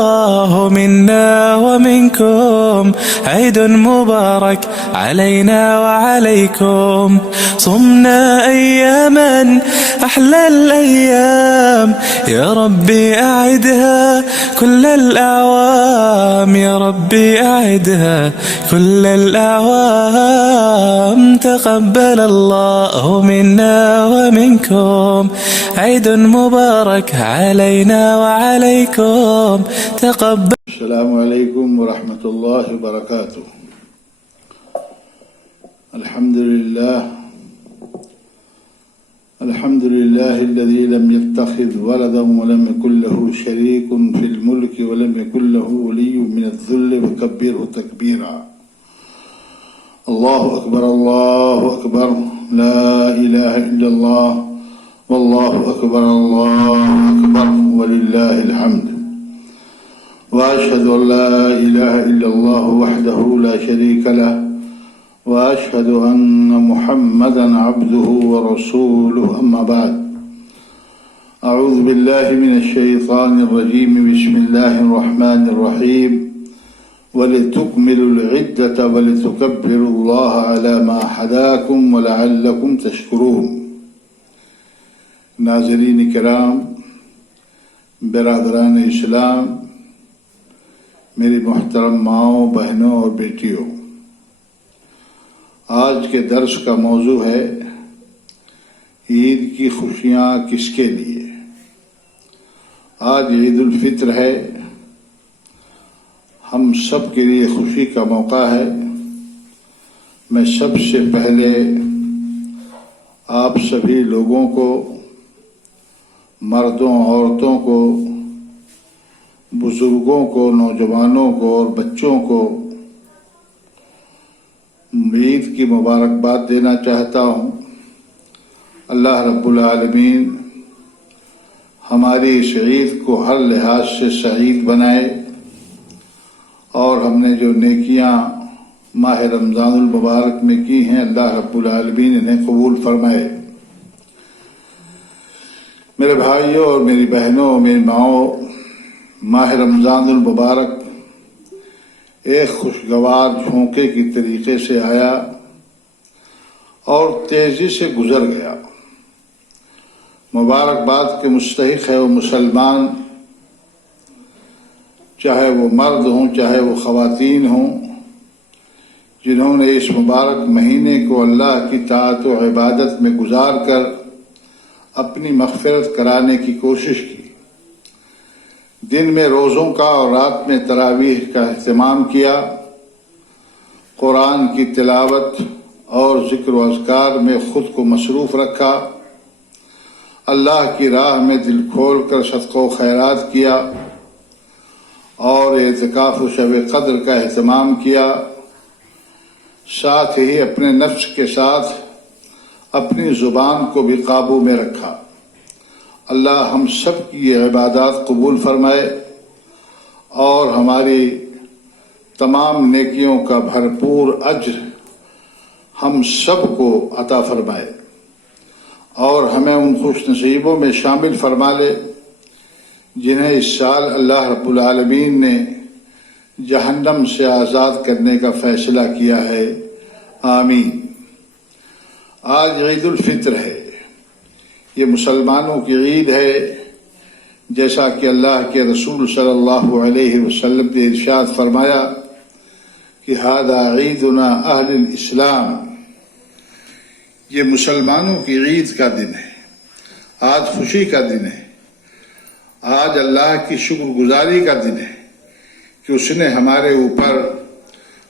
الله منا ومنكم عيد مبارك علينا وعليكم صمنا أياما أحلى الأيام يا ربي أعدها كل الأعوام يا ربي أعدها كل الأعوام تقبل الله منا ومنكم عيد مبارك علينا وعليكم تقبل. السلام عليكم ورحمة الله وبركاته. الحمد لله الذي لم يتخذ ولدا ولم يكن له شريك في الملك ولم يكن له ولي من الذل وكبره تكبيرا. الله أكبر الله أكبر لا إله إلا الله والله أكبر الله أكبر ولله الحمد. وأشهد أن لا إله إلا الله وحده لا شريك له وأشهد أن محمدا عبده ورسوله. أما بعد، أعوذ بالله من الشيطان الرجيم. بسم الله الرحمن الرحيم. ولتكملوا العدة ولتكبروا الله على ما هداكم ولعلكم تشكرون. ناظرین کرام، برادران اسلام، میری محترم ماؤں، بہنوں اور بیٹیوں، آج کے درس کا موضوع ہے عید کی خوشیاں کس کے لیے. آج عید الفطر ہے، ہم سب کے لیے خوشی کا موقع ہے. میں سب سے پہلے آپ سبھی لوگوں کو، مردوں، عورتوں کو، بزرگوں کو، نوجوانوں کو اور بچوں کو عید کی مبارکباد دینا چاہتا ہوں. اللہ رب العالمین ہماری اس عید کو ہر لحاظ سے سعید بنائے اور ہم نے جو نیکیاں ماہ رمضان المبارک میں کی ہیں، اللہ رب العالمین انہیں قبول فرمائے. میرے بھائیوں اور میری بہنوں اور میری ماؤں، ماہ رمضان المبارک ایک خوشگوار جھونکے کی طریقے سے آیا اور تیزی سے گزر گیا. مبارکباد کے مستحق ہے وہ مسلمان، چاہے وہ مرد ہوں چاہے وہ خواتین ہوں، جنہوں نے اس مبارک مہینے کو اللہ کی طاعت و عبادت میں گزار کر اپنی مغفرت کرانے کی کوشش کی. دن میں روزوں کا اور رات میں تراویح کا اہتمام کیا، قرآن کی تلاوت اور ذکر و اذکار میں خود کو مصروف رکھا، اللہ کی راہ میں دل کھول کر صدقہ و خیرات کیا اور اعتکاف و شب قدر کا اہتمام کیا. ساتھ ہی اپنے نفس کے ساتھ اپنی زبان کو بھی قابو میں رکھا. اللہ ہم سب کی یہ عبادات قبول فرمائے اور ہماری تمام نیکیوں کا بھرپور اجر ہم سب کو عطا فرمائے اور ہمیں ان خوش نصیبوں میں شامل فرما لے جنہیں اس سال اللہ رب العالمین نے جہنم سے آزاد کرنے کا فیصلہ کیا ہے. آمین. آج عید الفطر ہے، یہ مسلمانوں کی عید ہے، جیسا کہ اللہ کے رسول صلی اللہ علیہ وسلم نے ارشاد فرمایا کہ ھذا عیدنا اہل الاسلام. یہ مسلمانوں کی عید کا دن ہے، آج خوشی کا دن ہے، آج اللہ کی شکر گزاری کا دن ہے کہ اس نے ہمارے اوپر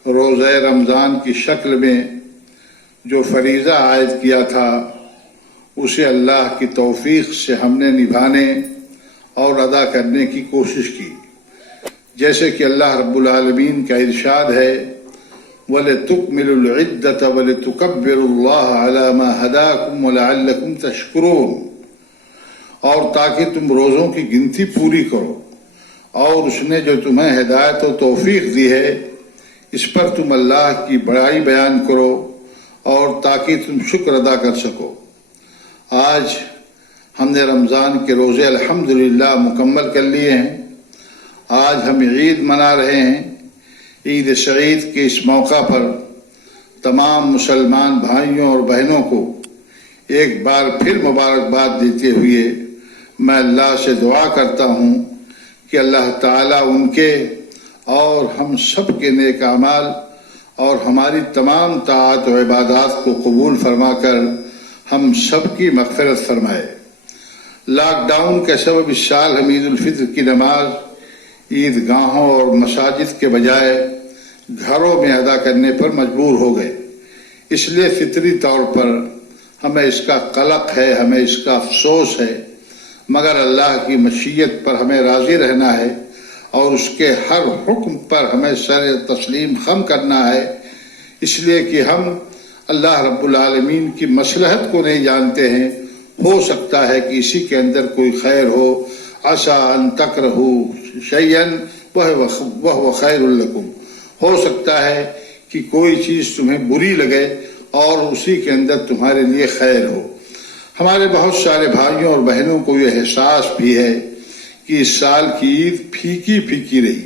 روزہ رمضان کی شکل میں جو فریضہ عائد کیا تھا اسے اللہ کی توفیق سے ہم نے نبھانے اور ادا کرنے کی کوشش کی. جیسے کہ اللہ رب العالمین کا ارشاد ہے وَلِتُكْمِلُوا الْعِدَّةَ وَلِتُكَبِّرُوا اللَّهَ عَلَى مَا هَدَاكُمْ وَلَعَلَّكُمْ تَشْكُرُونَ، اور تاکہ تم روزوں کی گنتی پوری کرو اور اس نے جو تمہیں ہدایت و توفیق دی ہے اس پر تم اللہ کی بڑائی بیان کرو اور تاکہ تم شکر ادا کر سکو. آج ہم نے رمضان کے روزے الحمدللہ مکمل کر لیے ہیں آج ہم عید منا رہے ہیں۔ عید سعید کے اس موقع پر تمام مسلمان بھائیوں اور بہنوں کو ایک بار پھر مبارکباد دیتے ہوئے میں اللہ سے دعا کرتا ہوں کہ اللہ تعالیٰ ان کے اور ہم سب کے نیک اعمال اور ہماری تمام طاعت و عبادات کو قبول فرما کر ہم سب کی مغفرت فرمائے۔ لاک ڈاؤن کے سبب اس سال ہم عید الفطر کی نماز عید گاہوں اور مساجد کے بجائے گھروں میں ادا کرنے پر مجبور ہو گئے۔ اس لیے فطری طور پر ہمیں اس کا قلق ہے، ہمیں اس کا افسوس ہے، مگر اللہ کی مشیت پر ہمیں راضی رہنا ہے اور اس کے ہر حکم پر ہمیں سر تسلیم خم کرنا ہے، اس لیے کہ ہم اللہ رب العالمین کی مصلحت کو نہیں جانتے ہیں۔ ہو سکتا ہے کہ اسی کے اندر کوئی خیر ہو، عسیٰ ان تکرہوا شیئا وہو خیر لکم، ہو سکتا ہے کہ کوئی چیز تمہیں بری لگے اور اسی کے اندر تمہارے لیے خیر ہو۔ ہمارے بہت سارے بھائیوں اور بہنوں کو یہ احساس بھی ہے کہ اس سال کی عید پھیکی پھیکی رہی،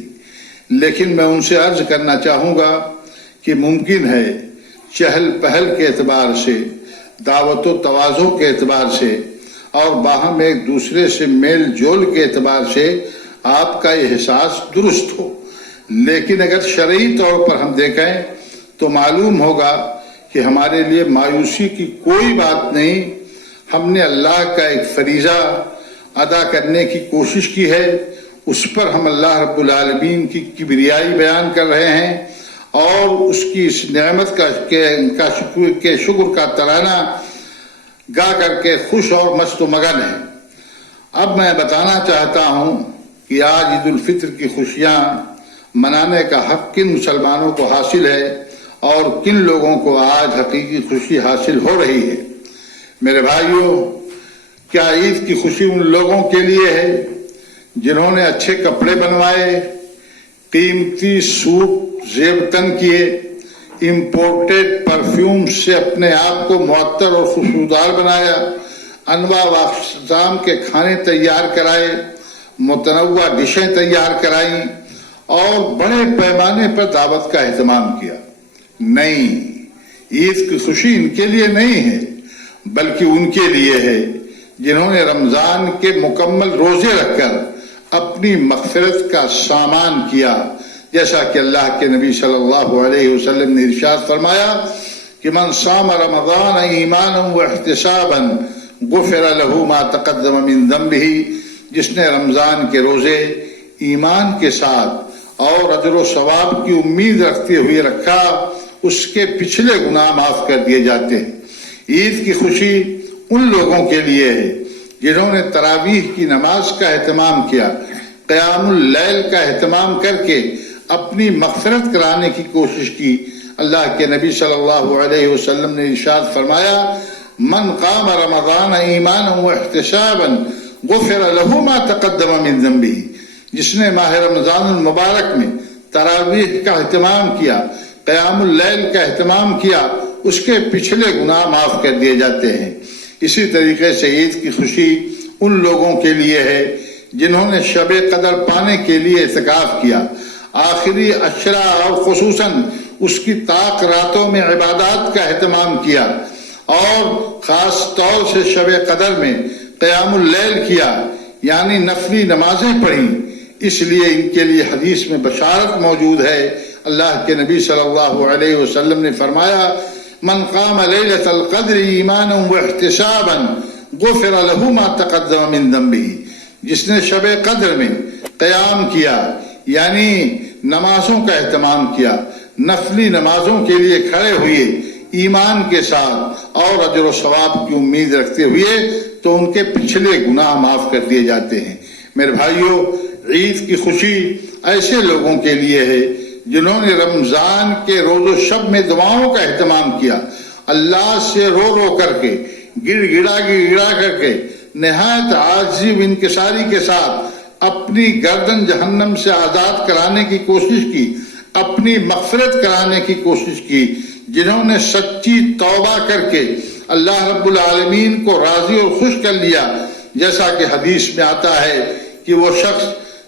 لیکن میں ان سے عرض کرنا چاہوں گا کہ ممکن ہے چہل پہل کے اعتبار سے، دعوت و تواضع کے اعتبار سے اور باہم ایک دوسرے سے میل جول کے اعتبار سے آپ کا یہ احساس درست ہو، لیکن اگر شرعی طور پر ہم دیکھیں تو معلوم ہوگا کہ ہمارے لیے مایوسی کی کوئی بات نہیں۔ ہم نے اللہ کا ایک فریضہ ادا کرنے کی کوشش کی ہے، اس پر ہم اللہ رب العالمین کی کبریائی بیان کر رہے ہیں اور اس کی اس نعمت کے شکر کا ترانہ گا کر کے خوش اور مست و مگن ہیں۔ اب میں بتانا چاہتا ہوں کہ آج عید الفطر کی خوشیاں منانے کا حق کن مسلمانوں کو حاصل ہے اور کن لوگوں کو آج حقیقی خوشی حاصل ہو رہی ہے۔ میرے بھائیوں، کیا عید کی خوشی ان لوگوں کے لیے ہے جنہوں نے اچھے کپڑے بنوائے، قیمتی سوٹ زیب تن کیے، امپورٹڈ پرفیوم سے اپنے آپ کو معطر اور خوشبودار بنایا، انواع و اقسام کے کھانے تیار کرائے، متنوع ڈشیں تیار کرائیں اور بڑے پیمانے پر دعوت کا اہتمام کیا؟ نہیں، عید کی خوشی ان کے لیے نہیں ہے، بلکہ ان کے لیے ہے جنہوں نے رمضان کے مکمل روزے رکھ کر اپنی مغفرت کا سامان کیا، جیسا کہ اللہ کے نبی صلی اللہ علیہ وسلم نے ارشاد فرمایا کہ من صام رمضان ایمانا واحتسابا غفر له ما تقدم من ذنبه، جس نے رمضان کے روزے ایمان کے ساتھ اور اجر و ثواب کی امید رکھتے ہوئے رکھا، اس کے پچھلے گناہ معاف کر دیے جاتے ہیں۔ عید کی خوشی ان لوگوں کے لیے ہے جنہوں نے تراویح کی نماز کا اہتمام کیا، قیام اللیل کا اہتمام کر کے اپنی مغفرت کرانے کی کوشش کی۔ اللہ کے نبی صلی اللہ علیہ وسلم نے ارشاد فرمایا من قام رمضان ایمانا واحتسابا غفر له ما تقدم من ذنبه، جس نے ماہ رمضان المبارک میں تراویح کا اہتمام کیا، قیام اللیل کا اہتمام کیا، اس کے پچھلے گناہ معاف کر دیے جاتے ہیں۔ اسی طریقے سے عید کی خوشی ان لوگوں کے لیے ہے جنہوں نے شب قدر پانے کے لیے اعتکاف کیا، آخری عشرہ اور خصوصاً اس کی طاق راتوں میں عبادات کا اہتمام کیا اور خاص طور سے شب قدر میں قیام اللیل کیا، یعنی نفلی نمازیں پڑھیں۔ اس لیے ان کے لیے حدیث میں بشارت موجود ہے۔ اللہ کے نبی صلی اللہ علیہ وسلم نے فرمایا من قام لیلۃ القدر ایمانا واحتسابا غفر له ما تقدم من ذنبه، جس نے شب قدر میں قیام کیا یعنی نمازوں کا اہتمام کیا، نفلی نمازوں کے لیے کھڑے ہوئے ایمان کے ساتھ اور اجر و ثواب کی امید رکھتے ہوئے، تو ان کے پچھلے گناہ معاف کر دیے جاتے ہیں۔ میرے بھائیوں، عید کی خوشی ایسے لوگوں کے لیے ہے جنہوں نے رمضان کے روز و شب میں دعاؤں کا اہتمام کیا، اللہ سے رو رو کر کے، گڑ گڑا کر کے، نہایت عاجزی و انکساری کے ساتھ اپنی گردن جہنم سے آزاد کرانے کی کوشش کی، اپنی مغفرت کرانے کی کوشش کی، جنہوں نے سچی توبہ کر کے اللہ رب العالمین کو راضی اور خوش کر لیا، جیسا کہ حدیث میں آتا ہے کہ وہ شخص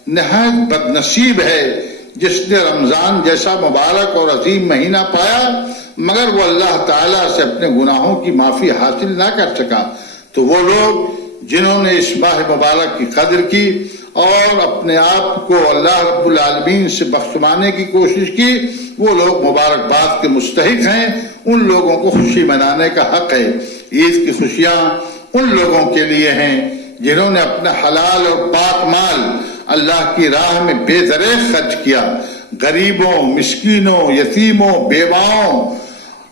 نہایت بد نصیب ہے جس نے رمضان جیسا مبارک اور عظیم مہینہ پایا مگر وہ اللہ تعالیٰ سے اپنے گناہوں کی معافی حاصل نہ کر سکا۔ تو وہ لوگ جنہوں نے اس ماہ مبارک کی قدر کی اور اپنے آپ کو اللہ رب العالمین سے بخشوانے کی کوشش کی، وہ لوگ مبارکباد کے مستحق ہیں۔ ان لوگوں کو خوشی منانے کا حق ہے۔ عید کی خوشیاں ان لوگوں کے لیے ہیں جنہوں نے اپنا حلال اور پاک مال اللہ کی راہ میں بے دریغ خرچ کیا، غریبوں، مسکینوں، یتیموں، بیواؤں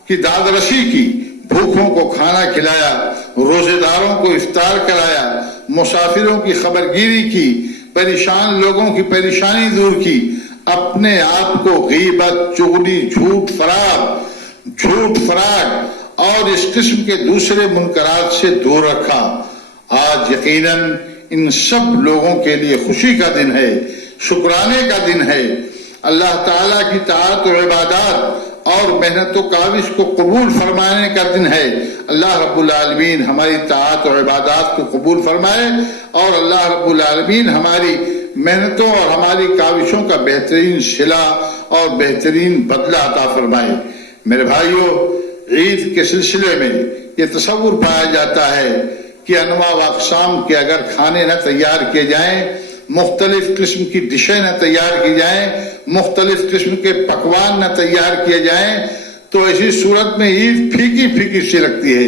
کی داد رسی کی، بھوکوں کو کھانا کھلایا، روزے داروں کو افطار کرایا، مسافروں کی خبرگیری کی، پریشان لوگوں کی پریشانی دور کی، اپنے آپ کو غیبت، چغلی، جھوٹ فراق اور اس قسم کے دوسرے منکرات سے دور رکھا۔ آج یقیناً ان سب لوگوں کے لیے خوشی کا دن ہے، شکرانے کا دن ہے، اللہ تعالیٰ کی طاعت و عبادات اور محنت و کاوش کو قبول فرمانے کا دن ہے۔ اللہ رب العالمین ہماری طاعت و عبادات کو قبول فرمائے اور اللہ رب العالمین ہماری محنتوں اور ہماری کاوشوں کا بہترین صلہ اور بہترین بدلہ عطا فرمائے۔ میرے بھائیوں، عید کے سلسلے میں یہ تصور پایا جاتا ہے کہ انواع و اقسام کے اگر کھانے نہ تیار کیے جائیں، مختلف قسم کی ڈشیں نہ تیار کی جائیں، مختلف قسم کے پکوان نہ تیار کیے جائیں تو ایسی صورت میں عید پھیکی پھیکی سی لگتی ہے،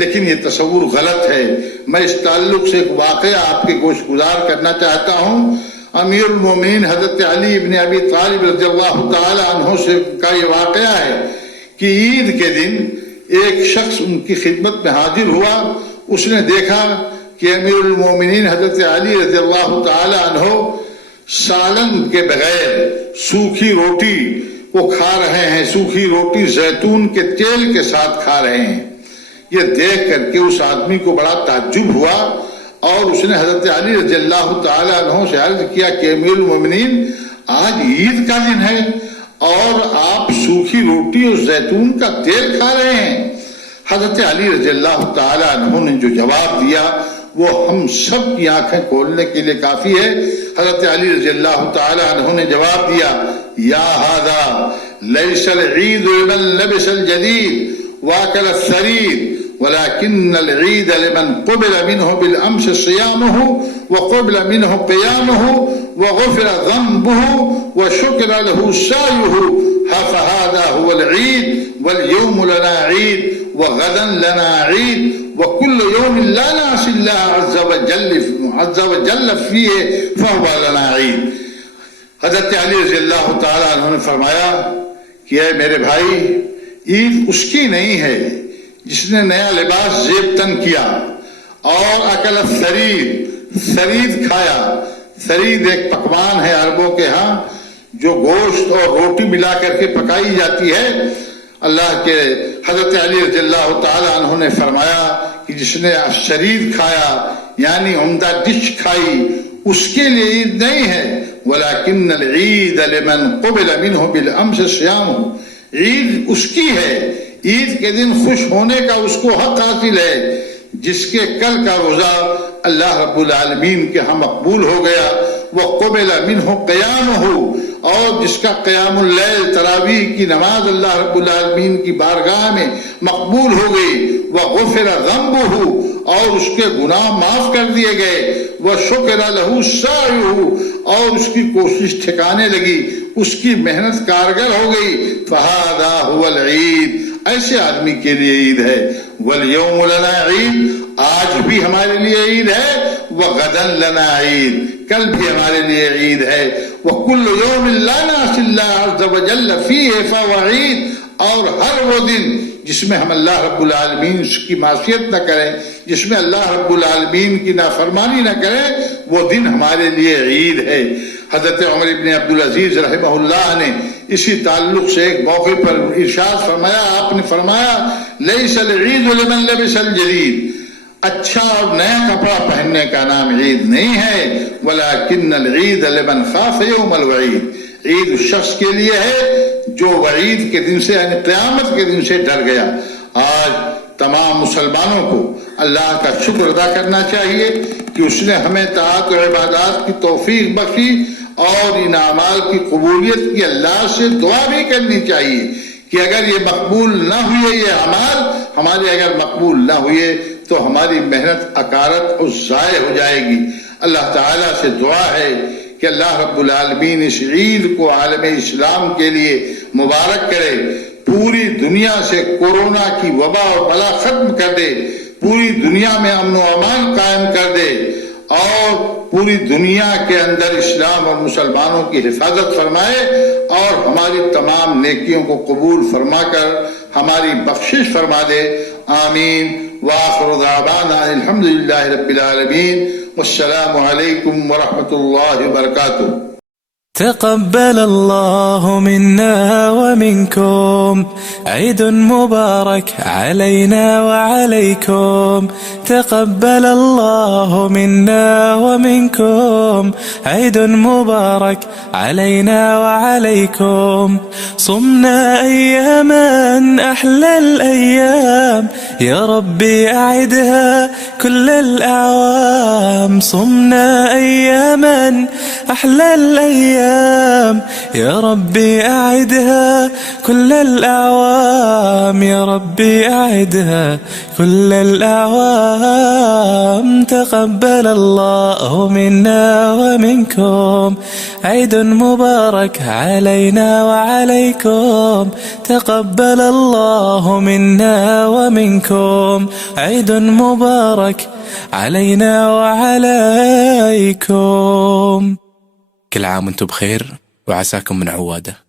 لیکن یہ تصور غلط ہے۔ میں اس تعلق سے ایک واقعہ آپ کے گوش گزار کرنا چاہتا ہوں۔ امیر المومنین حضرت علی ابن ابی طالب رضی اللہ تعالی عنہ سے کا یہ واقعہ ہے کہ عید کے دن ایک شخص ان کی خدمت میں حاضر ہوا۔ اس نے دیکھا کہ امیر المومنین حضرت علی رضی اللہ تعالی عنہ سالن کے بغیر سوکھی روٹی کو کھا رہے ہیں، سوکھی روٹی زیتون کے تیل کے ساتھ کھا رہے ہیں۔ یہ دیکھ کر کے اس آدمی کو بڑا تعجب ہوا اور اس نے حضرت علی رضی اللہ تعالی عنہ سے عرض کیا کہ امیر المومنین، آج عید کا دن ہے اور آپ سوکھی روٹی اور زیتون کا تیل کھا رہے ہیں۔ حضرت علی رضی اللہ تعالی عنہ نے جو جواب دیا وہ ہم سب کی آنکھیں کھولنے کے لیے کافی ہے۔ حضرت علی رضی اللہ تعالی عنہ نے جواب دیا، یا ھذا لیس العید لمن لبس الجدید واکل الثرید ولكن العید لمن قبل منه بالامس صيامه وقبل منه قيامه وغفر ذنبه وشكر له سعيه فهذا هو العید واليوم لنا عید وغدا لنا عید وكل يوم لا نعصي الله عز وجل فيه فهو لنا عید۔ حضرت علی رضی اللہ تعالی عنہ نے فرمایا کہ اے میرے بھائی، عید اس کی نہیں ہے جس نے نیا لباس زیب تن کیا اور اکل ثرید کھایا۔ ثرید ایک پکوان ہے عربوں کے ہاں جو گوشت اور روٹی ملا کر کے پکائی جاتی ہے۔ اللہ کے حضرت علی رضی اللہ تعالی عنہ نے فرمایا کہ جس نے ثرید کھایا یعنی عمدہ ڈش کھائی اس کے لیے عید نہیں ہے، ولیکن العید لمن قبل منہ بالامس صیامہ، عید اس کی ہے، عید کے دن خوش ہونے کا اس کو حق حاصل ہے جس کے کل کا روزہ اللہ رب العالمین کے ہاں مقبول ہو گیا، وقبل منہ قیامہ، اور جس کا قیام اللیل تراویح کی نماز اللہ رب العالمین کی بارگاہ میں مقبول ہو گئی، وغفر ذنبہ، اور اس کے گناہ معاف کر دیے گئے، وشکر لہ سعیہ، اور اس کی کوشش ٹھکانے لگی، اس کی محنت کارگر ہو گئی، فہذا ھو العید، ایسے آدمی کے لیے عید ہے۔ والیوم لنا عید، آج بھی ہمارے لیے عید ہے، وغدا لنا عید، کل بھی ہمارے لیے عید ہے، وکل یوم لا نعصی اللہ عز وجل فیہ فہو عید، اور ہر وہ دن جس میں ہم اللہ رب العالمین کی معصیت نہ کریں، جس میں اللہ رب العالمین کی نافرمانی نہ کریں، وہ دن ہمارے لیے عید ہے۔ حضرت عمر ابن عبدالعزیز رحمہ اللہ نے اسی تعلق سے ایک موقع پر ارشاد فرمایا، آپ نے فرمایا لیس العید لمن لبس الجدید، اچھا اور نیا کپڑا پہننے کا نام عید نہیں ہے، ولیکن العید لمن خاف یوم الوعید، عید اس شخص کے لیے ہے جو وعید کے دن سے یعنی قیامت کے دن سے ڈر گیا۔ آج تمام مسلمانوں کو اللہ کا شکر ادا کرنا چاہیے کہ اس نے ہمیں طاعت و عبادات کی توفیق بخشی، اور ان اعمال کی قبولیت کی اللہ سے دعا بھی کرنی چاہیے کہ اگر یہ مقبول نہ ہوئے، یہ اعمال ہمارے اگر مقبول نہ ہوئے تو ہماری محنت اکارت اور ضائع ہو جائے گی۔ اللہ تعالیٰ سے دعا ہے کہ اللہ رب العالمین اس عید کو عالم اسلام کے لیے مبارک کرے، پوری دنیا سے کورونا کی وبا اور بلا ختم کر دے، پوری دنیا میں امن و امان قائم کر دے، اور پوری دنیا کے اندر اسلام اور مسلمانوں کی حفاظت فرمائے، اور ہماری تمام نیکیوں کو قبول فرما کر ہماری بخشش فرما دے۔ آمین۔ وآخر دعوانا الحمدللہ رب العالمین، والسلام علیکم ورحمۃ اللہ وبرکاتہ۔ تقبل الله منا ومنكم عيد مبارك علينا وعليكم. تقبل الله منا ومنكم عيد مبارك علينا وعليكم. صمنا أياما أحلى الأيام، يا ربي أعدها كل الأعوام. صمنا أياما أحلى الأيام، يا ربي أعدها كل الأعوام، يا ربي أعدها كل الأعوام. تقبل الله منا ومنكم عيد مبارك علينا وعليكم. تقبل الله منا ومنكم عيد مبارك علينا وعليكم. كل عام وانتم بخير وعساكم من عوادة.